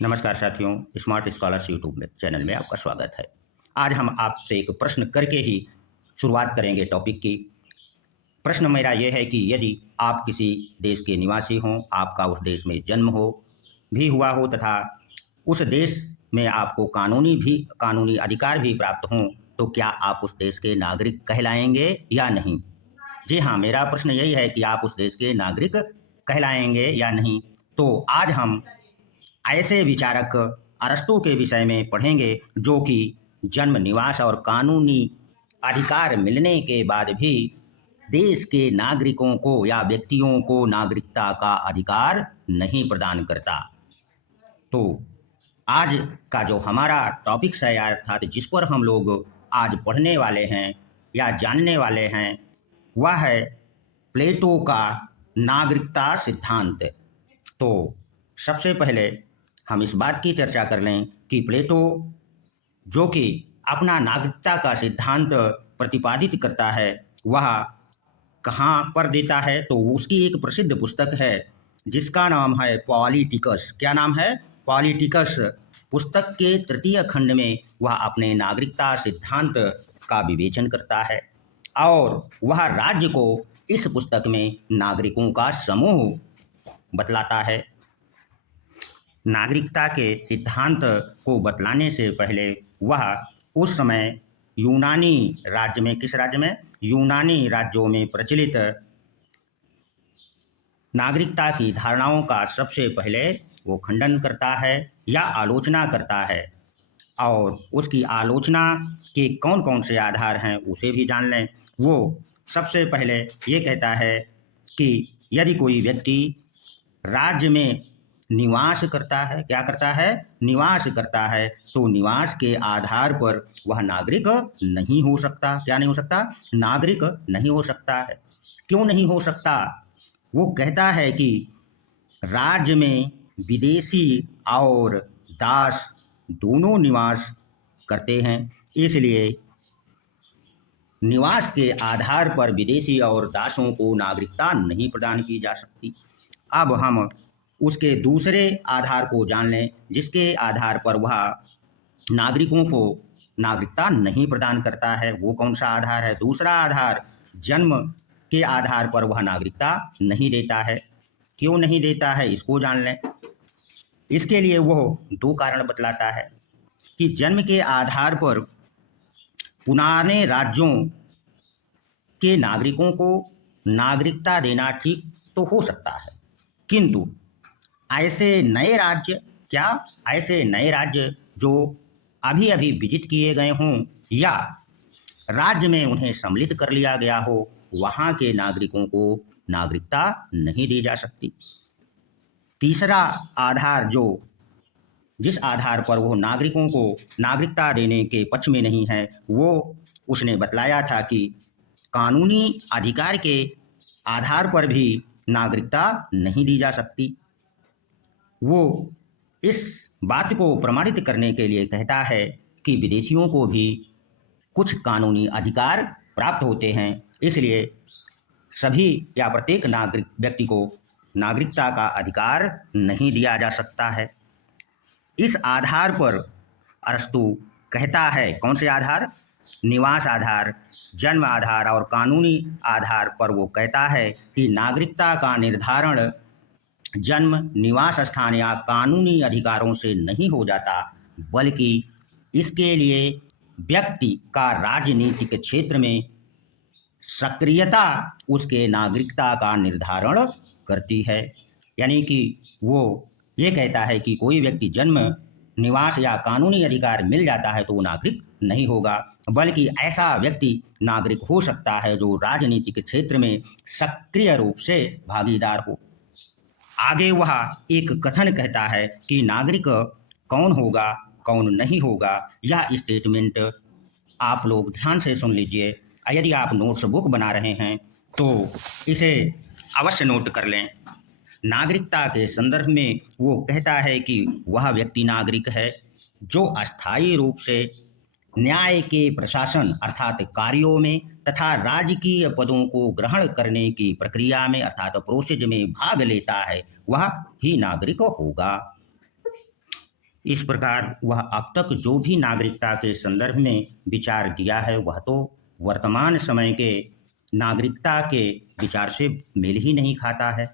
नमस्कार साथियों, smart scholars YouTube में चैनल में आपका स्वागत है। आज हम आपसे एक प्रश्न करके ही शुरुआत करेंगे टॉपिक की। प्रश्न मेरा ये है कि यदि आप किसी देश के निवासी हों, आपका उस देश में जन्म भी हुआ हो तथा उस देश में आपको कानूनी अधिकार भी प्राप्त हों, तो क्या आप उस देश के नागरिक कहलाएंगे या नहीं? जी हाँ, मेरा प्रश्न यही है कि आप उस देश के नागरिक कहलाएंगे या नहीं? तो आज हम ऐसे विचारक अरस्तू के विषय में पढ़ेंगे जो कि जन्म, निवास और कानूनी अधिकार मिलने के बाद भी देश के नागरिकों को या व्यक्तियों को नागरिकता का अधिकार नहीं प्रदान करता। तो आज का जो हमारा टॉपिक है अर्थात जिस पर हम लोग आज पढ़ने वाले हैं या जानने वाले हैं, वह है प्लेटो का नागरिकता सिद्धांत। तो सबसे पहले हम इस बात की चर्चा कर लें कि प्लेटो जो कि अपना नागरिकता का सिद्धांत प्रतिपादित करता है, वह कहाँ पर देता है? तो उसकी एक प्रसिद्ध पुस्तक है जिसका नाम है पॉलिटिकस। क्या नाम है? पॉलिटिकस। पुस्तक के तृतीय खंड में वह अपने नागरिकता सिद्धांत का विवेचन करता है और वह राज्य को इस पुस्तक में नागरिकों का समूह बतलाता है। नागरिकता के सिद्धांत को बतलाने से पहले वह उस समय यूनानी राज्य में, किस राज्य में? यूनानी राज्यों में प्रचलित नागरिकता की धारणाओं का सबसे पहले वो खंडन करता है या आलोचना करता है, और उसकी आलोचना के कौन कौन से आधार हैं उसे भी जान लें। वो सबसे पहले ये कहता है कि यदि कोई व्यक्ति राज्य में निवास करता है, क्या करता है? निवास करता है, तो निवास के आधार पर वह नागरिक नहीं हो सकता। क्या नहीं हो सकता? नागरिक नहीं हो सकता है। क्यों नहीं हो सकता? वो कहता है कि राज्य में विदेशी और दास दोनों निवास करते हैं, इसलिए निवास के आधार पर विदेशी और दासों को नागरिकता नहीं प्रदान की जा सकती। अब हम उसके दूसरे आधार को जान लें जिसके आधार पर वह नागरिकों को नागरिकता नहीं प्रदान करता है। वो कौन सा आधार है? दूसरा आधार, जन्म के आधार पर वह नागरिकता नहीं देता है। क्यों नहीं देता है इसको जान लें। इसके लिए वह दो कारण बतलाता है कि जन्म के आधार पर पुराने राज्यों के नागरिकों को नागरिकता देना ठीक तो हो सकता है, किंतु ऐसे नए राज्य, क्या? ऐसे नए राज्य जो अभी अभी विजिट किए गए हों या राज्य में उन्हें सम्मिलित कर लिया गया हो, वहाँ के नागरिकों को नागरिकता नहीं दी जा सकती। तीसरा आधार, जो जिस आधार पर वो नागरिकों को नागरिकता देने के पक्ष में नहीं है, वो उसने बतलाया था कि कानूनी अधिकार के आधार पर भी नागरिकता नहीं दी जा सकती। वो इस बात को प्रमाणित करने के लिए कहता है कि विदेशियों को भी कुछ कानूनी अधिकार प्राप्त होते हैं, इसलिए सभी या प्रत्येक नागरिक व्यक्ति को नागरिकता का अधिकार नहीं दिया जा सकता है। इस आधार पर अरस्तू कहता है, कौन से आधार? निवास आधार, जन्म आधार और कानूनी आधार पर वो कहता है कि नागरिकता का निर्धारण जन्म, निवास स्थान या कानूनी अधिकारों से नहीं हो जाता, बल्कि इसके लिए व्यक्ति का राजनीतिक क्षेत्र में सक्रियता उसके नागरिकता का निर्धारण करती है। यानी कि वो ये कहता है कि कोई व्यक्ति जन्म, निवास या कानूनी अधिकार मिल जाता है तो वो नागरिक नहीं होगा, बल्कि ऐसा व्यक्ति नागरिक हो सकता है जो राजनीतिक क्षेत्र में सक्रिय रूप से भागीदार हो। आगे वह एक कथन कहता है कि नागरिक कौन होगा, कौन नहीं होगा, यह स्टेटमेंट आप लोग ध्यान से सुन लीजिए। यदि आप नोट्स बुक बना रहे हैं तो इसे अवश्य नोट कर लें। नागरिकता के संदर्भ में वो कहता है कि वह व्यक्ति नागरिक है जो अस्थायी रूप से न्याय के प्रशासन अर्थात कार्यों में तथा राजकीय पदों को ग्रहण करने की प्रक्रिया में अर्थात प्रोसेस में भाग लेता है, वह ही नागरिक होगा। इस प्रकार वह अब तक जो भी नागरिकता के संदर्भ में विचार दिया है वह तो वर्तमान समय के नागरिकता के विचार से मेल ही नहीं खाता है।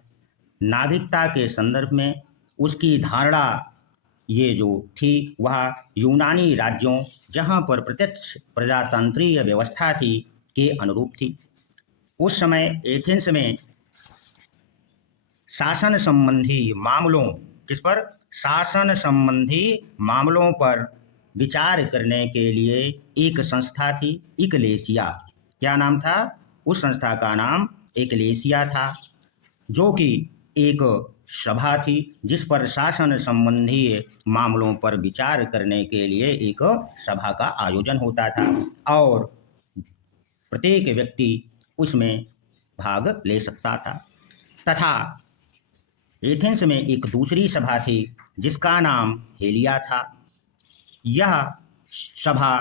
नागरिकता के संदर्भ में उसकी धारणा ये जो थी वह यूनानी राज्यों जहाँ पर प्रत्यक्ष प्रजातंत्रीय व्यवस्था थी के अनुरूप थी। उस समय एथेंस में शासन संबंधी मामलों किस पर शासन संबंधी मामलों पर विचार करने के लिए एक संस्था थी, इक्लेसिया। क्या नाम था उस संस्था का? नाम इक्लेसिया था, जो कि एक सभा थी जिस पर शासन संबंधी मामलों पर विचार करने के लिए एक सभा का आयोजन होता था और प्रत्येक व्यक्ति उसमें भाग ले सकता था। तथा एथेंस में एक दूसरी सभा थी जिसका नाम हेलिया था। यह सभा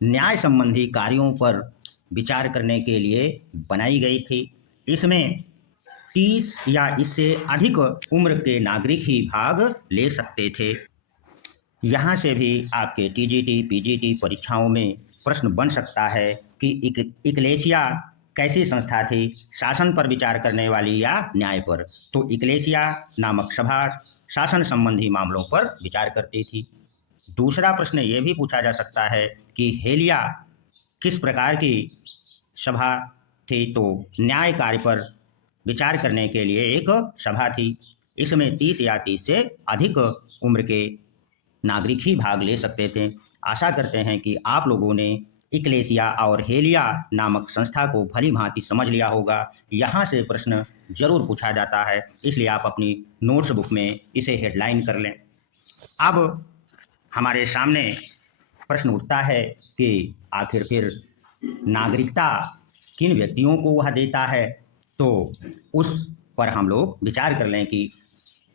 न्याय संबंधी कार्यों पर विचार करने के लिए बनाई गई थी। इसमें 30 या इससे अधिक उम्र के नागरिक ही भाग ले सकते थे। यहाँ से भी आपके टीजीटी पीजीटी परीक्षाओं में प्रश्न बन सकता है कि इक्लेसिया कैसी संस्था थी, शासन पर विचार करने वाली या न्याय पर? तो इक्लेसिया नामक सभा शासन संबंधी मामलों पर विचार करती थी। दूसरा प्रश्न ये भी पूछा जा सकता है कि हेलिया किस प्रकार की सभा थी? तो न्याय कार्य पर विचार करने के लिए एक सभा थी। इसमें 30 या 30 से अधिक उम्र के नागरिक ही भाग ले सकते थे। आशा करते हैं कि आप लोगों ने इक्लेसिया और हेलिया नामक संस्था को भली भांति समझ लिया होगा। यहाँ से प्रश्न जरूर पूछा जाता है, इसलिए आप अपनी नोट्स बुक में इसे हेडलाइन कर लें। अब हमारे सामने प्रश्न उठता है कि आखिर फिर नागरिकता किन व्यक्तियों को वह देता है? तो उस पर हम लोग विचार कर लें कि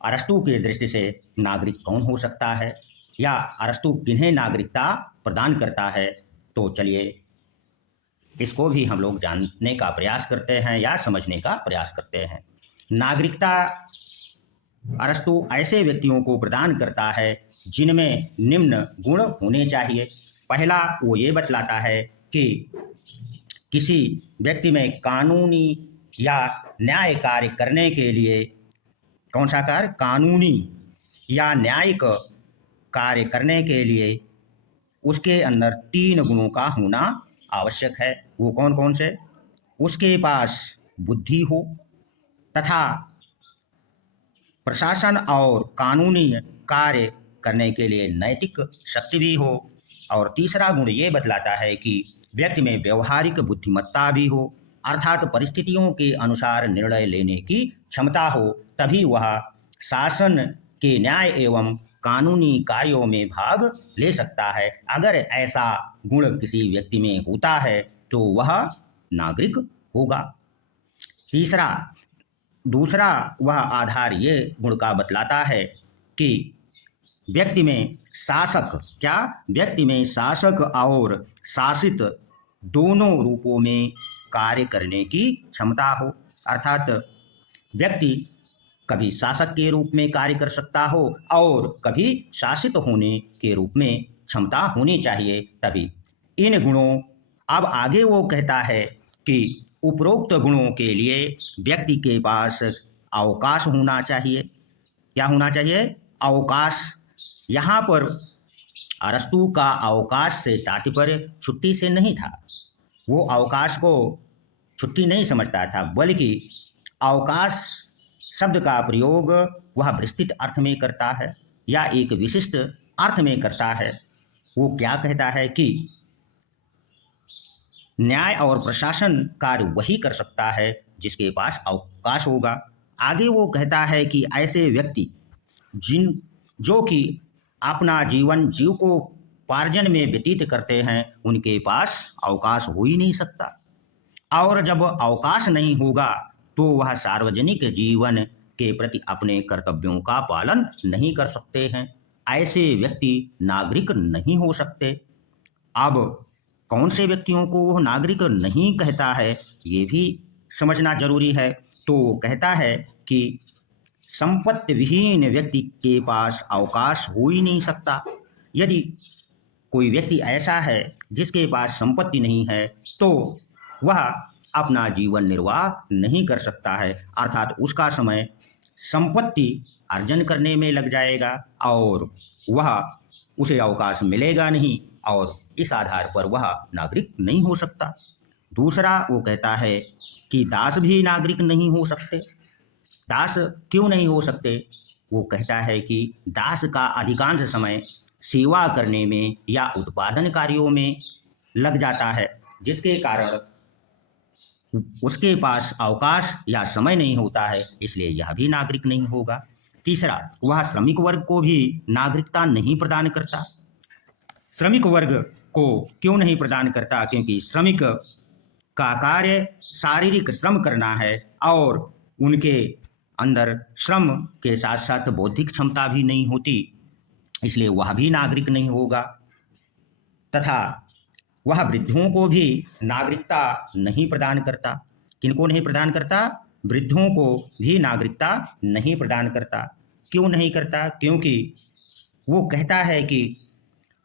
अरस्तु की दृष्टि से नागरिक कौन हो सकता है या अरस्तु किन्हें नागरिकता प्रदान करता है। तो चलिए इसको भी हम लोग जानने का प्रयास करते हैं या समझने का प्रयास करते हैं। नागरिकता अरस्तु ऐसे व्यक्तियों को प्रदान करता है जिनमें निम्न गुण होने चाहिए। पहला वो ये बतलाता है कि किसी व्यक्ति में कानूनी या न्याय कार्य करने के लिए, कौन सा कार्य? कानूनी या न्यायिक कार्य करने के लिए उसके अंदर 3 गुणों का होना आवश्यक है। वो कौन कौन से? उसके पास बुद्धि हो तथा प्रशासन और कानूनी कार्य करने के लिए नैतिक शक्ति भी हो, और तीसरा गुण ये बतलाता है कि व्यक्ति में व्यवहारिक बुद्धिमत्ता भी हो, अर्थात परिस्थितियों के अनुसार निर्णय लेने की क्षमता हो, तभी वह शासन के न्याय एवं कानूनी कार्यों में भाग ले सकता है। अगर ऐसा गुण किसी व्यक्ति में होता है तो वह नागरिक होगा। दूसरा वह आधार ये गुण का बतलाता है कि व्यक्ति में शासक और शासित दोनों रूपों में कार्य करने की क्षमता हो, अर्थात व्यक्ति कभी शासक के रूप में कार्य कर सकता हो और कभी शासित होने के रूप में क्षमता होनी चाहिए तभी। इन गुणों, अब आगे वो कहता है कि उपरोक्त गुणों के लिए व्यक्ति के पास अवकाश होना चाहिए। क्या होना चाहिए? अवकाश। यहाँ पर अरस्तु का अवकाश से तात्पर्य छुट्टी से नहीं था। वो अवकाश को छुट्टी नहीं समझता था, बल्कि अवकाश शब्द का प्रयोग वह विस्तृत अर्थ में करता है या एक विशिष्ट अर्थ में करता है। वो क्या कहता है कि न्याय और प्रशासन कार्य वही कर सकता है जिसके पास अवकाश होगा। आगे वो कहता है कि ऐसे व्यक्ति जो कि अपना जीवन जीविकोपार्जन में व्यतीत करते हैं, उनके पास अवकाश हो ही नहीं सकता, और जब अवकाश नहीं होगा तो वह सार्वजनिक जीवन के प्रति अपने कर्तव्यों का पालन नहीं कर सकते हैं। ऐसे व्यक्ति नागरिक नहीं हो सकते। अब कौन से व्यक्तियों को वह नागरिक नहीं कहता है ये भी समझना जरूरी है। तो कहता है कि संपत्ति विहीन व्यक्ति के पास अवकाश हो ही नहीं सकता। यदि कोई व्यक्ति ऐसा है जिसके पास संपत्ति नहीं है तो वह अपना जीवन निर्वाह नहीं कर सकता है, अर्थात उसका समय संपत्ति अर्जन करने में लग जाएगा और वह उसे अवकाश मिलेगा नहीं और इस आधार पर वह नागरिक नहीं हो सकता। दूसरा वो कहता है कि दास भी नागरिक नहीं हो सकते। दास क्यों नहीं हो सकते? वो कहता है कि दास का अधिकांश समय सेवा करने में या उत्पादन कार्यों में लग जाता है, जिसके कारण उसके पास अवकाश या समय नहीं होता है, इसलिए यह भी नागरिक नहीं होगा। तीसरा, वह श्रमिक वर्ग को भी नागरिकता नहीं प्रदान करता। श्रमिक वर्ग को क्यों नहीं प्रदान करता? क्योंकि श्रमिक का कार्य शारीरिक श्रम करना है और उनके अंदर श्रम के साथ साथ बौद्धिक क्षमता भी नहीं होती, इसलिए वह भी नागरिक नहीं होगा। तथा वह वृद्धों को भी नागरिकता नहीं प्रदान करता। किनको नहीं प्रदान करता? वृद्धों को भी नागरिकता नहीं प्रदान करता। क्यों नहीं करता? क्योंकि वो कहता है कि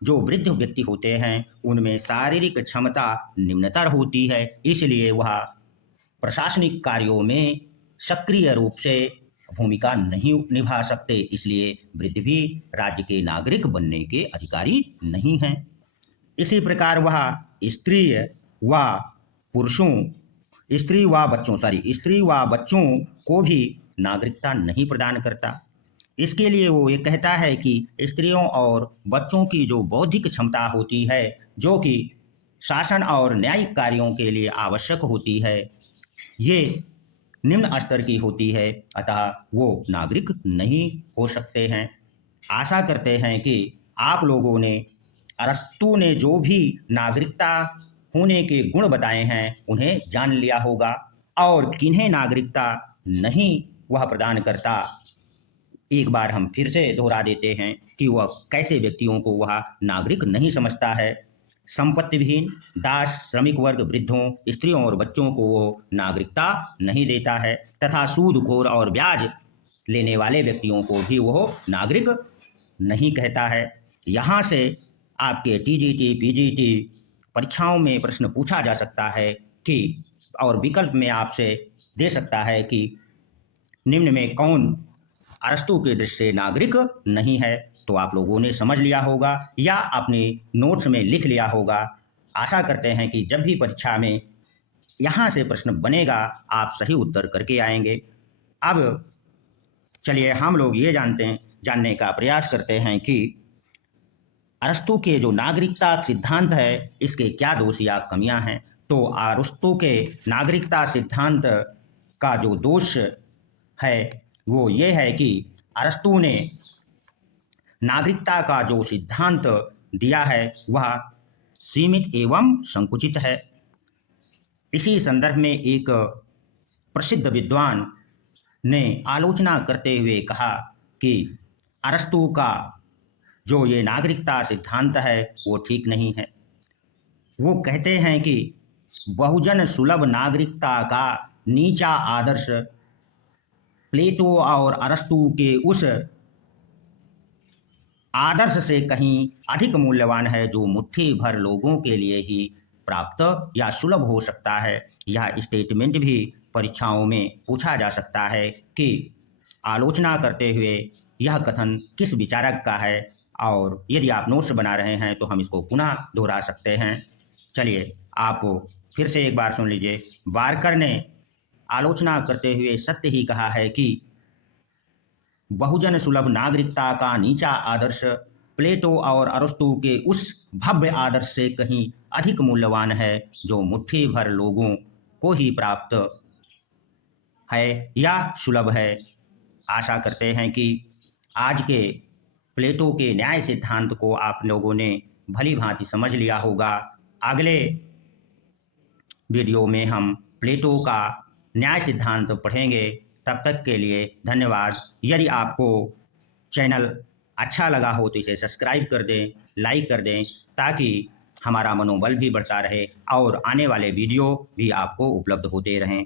जो वृद्ध व्यक्ति होते हैं उनमें शारीरिक क्षमता निम्नतर होती है, इसलिए वह प्रशासनिक कार्यों में सक्रिय रूप से भूमिका नहीं निभा सकते, इसलिए वृद्ध भी राज्य के नागरिक बनने के अधिकारी नहीं हैं। इसी प्रकार वह स्त्री व पुरुषों स्त्री व बच्चों को भी नागरिकता नहीं प्रदान करता। इसके लिए वो ये कहता है कि स्त्रियों और बच्चों की जो बौद्धिक क्षमता होती है, जो कि शासन और न्यायिक कार्यों के लिए आवश्यक होती है, ये निम्न स्तर की होती है, अतः वो नागरिक नहीं हो सकते हैं। आशा करते हैं कि आप लोगों ने अरस्तु ने जो भी नागरिकता होने के गुण बताए हैं उन्हें जान लिया होगा और किन्हें नागरिकता नहीं वह प्रदान करता। एक बार हम फिर से दोहरा देते हैं कि वह कैसे व्यक्तियों को वह नागरिक नहीं समझता है। संपत्ति विहीन, दास, श्रमिक वर्ग, वृद्धों, स्त्रियों और बच्चों को वो नागरिकता नहीं देता है तथा सूदखोर और ब्याज लेने वाले व्यक्तियों को भी वो नागरिक नहीं कहता है। यहाँ से आपके टीजीटी, पीजीटी परीक्षाओं में प्रश्न पूछा जा सकता है कि और विकल्प में आपसे दे सकता है कि निम्न में कौन अरस्तु के दृष्टि से नागरिक नहीं है। तो आप लोगों ने समझ लिया होगा या अपने नोट्स में लिख लिया होगा। आशा करते हैं कि जब भी परीक्षा में यहाँ से प्रश्न बनेगा आप सही उत्तर करके आएंगे। अब चलिए हम लोग ये जानने का प्रयास करते हैं कि अरस्तु के जो नागरिकता सिद्धांत है इसके क्या दोष या कमियां हैं। तो अरस्तु के नागरिकता सिद्धांत का जो दोष है वो ये है कि अरस्तु ने नागरिकता का जो सिद्धांत दिया है वह सीमित एवं संकुचित है। इसी संदर्भ में एक प्रसिद्ध विद्वान ने आलोचना करते हुए कहा कि अरस्तु का जो ये नागरिकता सिद्धांत है वो ठीक नहीं है। वो कहते हैं कि बहुजन सुलभ नागरिकता का नीचा आदर्श प्लेटो और अरस्तु के उस आदर्श से कहीं अधिक मूल्यवान है जो मुट्ठी भर लोगों के लिए ही प्राप्त या सुलभ हो सकता है। यह स्टेटमेंट भी परीक्षाओं में पूछा जा सकता है कि आलोचना करते हुए यह कथन किस विचारक का है, और यदि आप नोट्स बना रहे हैं तो हम इसको पुनः दोहरा सकते हैं। चलिए आप फिर से एक बार सुन लीजिए। बारकर ने आलोचना करते हुए सत्य ही कहा है कि बहुजन सुलभ नागरिकता का नीचा आदर्श प्लेटो और अरस्तु के उस भव्य आदर्श से कहीं अधिक मूल्यवान है जो मुट्ठी भर लोगों को ही प्राप्त है या सुलभ है। आशा करते हैं कि आज के प्लेटो के न्याय सिद्धांत को आप लोगों ने भली भांति समझ लिया होगा। अगले वीडियो में हम प्लेटो का न्याय सिद्धांत पढ़ेंगे। तब तक के लिए धन्यवाद। यदि आपको चैनल अच्छा लगा हो तो इसे सब्सक्राइब कर दें, लाइक कर दें, ताकि हमारा मनोबल भी बढ़ता रहे और आने वाले वीडियो भी आपको उपलब्ध होते रहें।